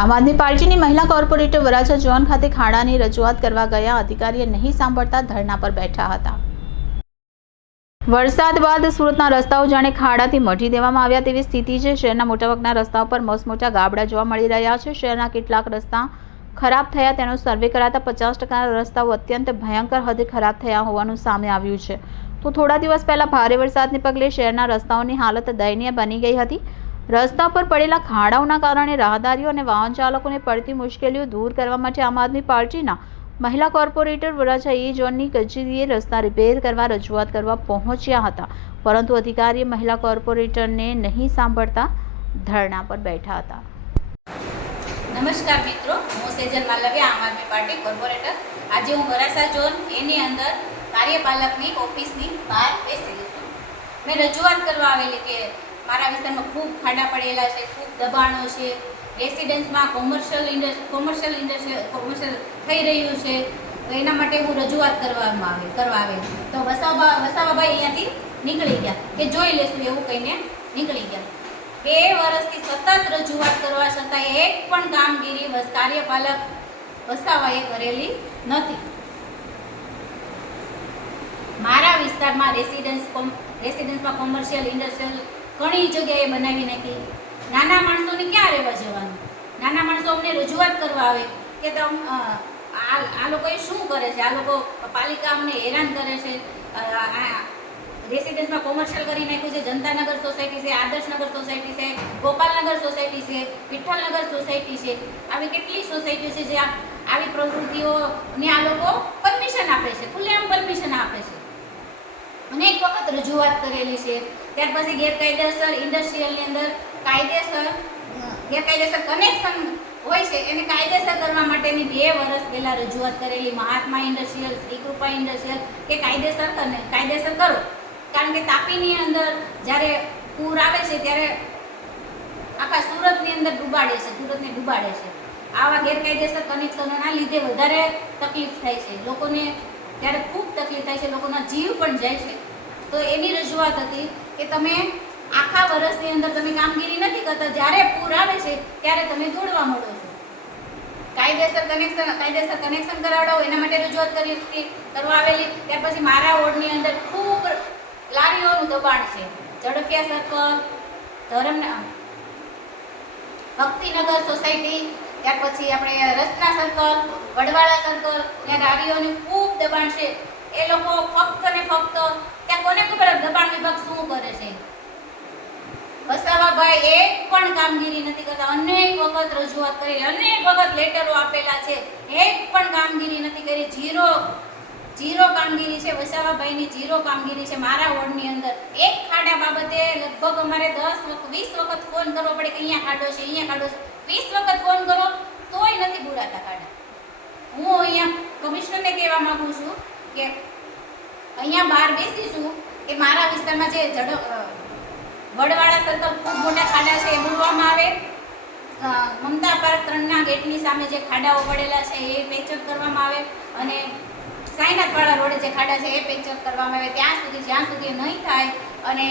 આમ આદમી પાર્ટીની મહિલા કોર્પોરેટર વરાછા ઝોન ખાતે ખાડાની રજૂઆત કરવા ગયા અધિકારીએ નહીં સાંભળતા ધરણા પર બેઠા હતા। વરસાદ બાદ સુરતના રસ્તાઓ જાણે ખાડાથી મઢી દેવામાં આવ્યા તેવી સ્થિતિ છે। શહેરના મોટાભાગના રસ્તાઓ પર મસમોટા ગાબડા જોવા મળી રહ્યા છે। શહેરના કેટલાક રસ્તા ખરાબ થયા તેનો સર્વે કરાતા 50% રસ્તાઓ અત્યંત ભયંકર હદે ખરાબ થયા હોવાનું સામે આવ્યું છે। તો થોડા દિવસ પહેલા ભારે વરસાદને પગલે શહેરના રસ્તાઓની હાલત દયનીય બની ગઈ હતી। રસ્તા પર પડેલા ખાડાઓના કારણે રાહદારીઓ અને વાહન ચાલકોને પડતી મુશ્કેલીઓ દૂર કરવા માટે આમ આદમી પાર્ટીના મહિલા કોર્પોરેટર વરાછા એ ઝોનની કચેરીએ રસ્તા રિપેર કરવા રજૂઆત કરવા પહોંચ્યા હતા, પરંતુ અધિકારીએ મહિલા કોર્પોરેટરને નહીં સાંભળતા ધરણા પર બેઠા હતા। નમસ્કાર મિત્રો, હું સેજલ માલવિયા, આમ આદમી પાર્ટી કોર્પોરેટર। આજે હું વરાછા ઝોન એની અંદર કાર્યપાલકની ઓફિસની બહાર બેસેલી છું। મેં રજૂઆત કરવા આવેલી કે મારા વિસ્તારમાં ખૂબ ખાડા પડેલા છે, ખૂબ દબાણો છે, રેસિડેન્સમાં કોમર્શિયલ થઈ રહ્યું છે, તો એના માટે હું રજૂઆત કરવા આવેલી। તો વસાવાભાઈ અહીંયાથી નીકળી ગયા કે જોઈ લેશું એવું કહીને નીકળી ગયા। 2 વર્ષથી સતત રજૂઆત કરવા છતાં એક પણ કામગીરી કાર્યપાલક વસાવાએ કરેલી નથી। મારા વિસ્તારમાં રેસિડેન્સમાં કોમર્શિયલ ઇન્ડસ્ટ્રીયલ ઘણી જગ્યાએ બનાવી નાખી। નાના માણસોને ક્યાં રહેવા જવાનું? નાના માણસો અમને રજૂઆત કરવા આવે કે આ લોકોએ શું કરે છે, આ લોકો પાલિકા અમને હેરાન કરે છે। રેસિડેન્સમાં કોમર્શિયલ કરી નાખ્યું છે, જનતાનગર સોસાયટી છે, આદર્શનગર સોસાયટી છે, ગોપાલનગર સોસાયટી છે, વિઠ્ઠલનગર સોસાયટી છે, આવી કેટલી સોસાયટીઓ છે જ્યાં આવી પ્રવૃત્તિઓને આ લોકો પરમિશન આપે છે, ખુલ્લેઆમ પરમિશન આપે છે। અનેક વખત રજૂઆત કરેલી છે। ત્યાર પછી ગેરકાયદેસર ઇન્ડસ્ટ્રીયલની અંદર ગેરકાયદેસર કનેક્શન હોય છે એને કાયદેસર કરવા માટેની 2 વર્ષ પહેલાં રજૂઆત કરેલી। મહાત્મા ઇન્ડસ્ટ્રીયલ, શ્રી કૃપા ઇન્ડસ્ટ્રીયલ કે કાયદેસર કરો, કારણ કે તાપીની અંદર જ્યારે પૂર આવે છે ત્યારે આખા સુરતની અંદર સુરતને ડૂબાડે છે। આવા ગેરકાયદેસર કનેક્શનોના લીધે વધારે તકલીફ થાય છે લોકોને, ત્યારે ખૂબ તકલીફ થાય છે, લોકોના જીવ પણ જાય છે। તો એની રજૂઆત હતી કે તમે આખા વર્ષની અંદર તમે કામગીરી નથી કરતા, જ્યારે પૂર આવે છે ત્યારે તમે દોડવા મળો છો। કાયદેસર કનેક્શન કરાવડાવો એના માટે રજૂઆત કરવા આવેલી। ત્યાર પછી મારા વોર્ડની અંદર ખૂબ લારીઓનું દબાણ છે। ઝડફિયા સર્કલ, ભક્તિનગર સોસાયટી, ત્યાર પછી આપણે રચના સર્કલ, વડવાળા સર્કલ, ત્યાં લારીઓનું ખૂબ દબાણ છે। એ લોકો ફક્ત ને ફક્ત ત્યાં કોને ખબર દબાણ વિભાગ શું કરે છે? વસાવાભાઈ એક પણ કામગીરી નથી કરતા। અનેક વખત રજૂઆત કરી, અનેક વખત લેટરો આપેલા છે, એક પણ કામગીરી નથી કરી। ઝીરો કામગીરી છે વસાવાભાઈની, ઝીરો કામગીરી છે। મારા વોર્ડની અંદર એક ખાડા બાબતે લગભગ અમારે 10-20 વખત ફોન કરવો પડે કે અહીંયા ખાડો છે, અહીંયા ખાડો છે। 20 વખત ફોન કરો તોય નથી પૂરાતા ખાડા। હું અહીંયા કમિશનરને કહેવા માંગુ છું કે અહીંયા બહાર બેસી છું કે મારા વિસ્તારમાં જે વડવાળા સર્કલ ખૂબ મોટા ખાડા છે એ બોલવામાં આવે। મમતા પાર્ક 3ના ગેટની સામે જે ખાડાઓ પડેલા છે એ પેચઅપ કરવામાં આવે, અને સાઈનાથવાળા રોડે જે ખાડા છે એ પેચઅપ કરવામાં આવે। જ્યાં સુધી નહીં થાય અને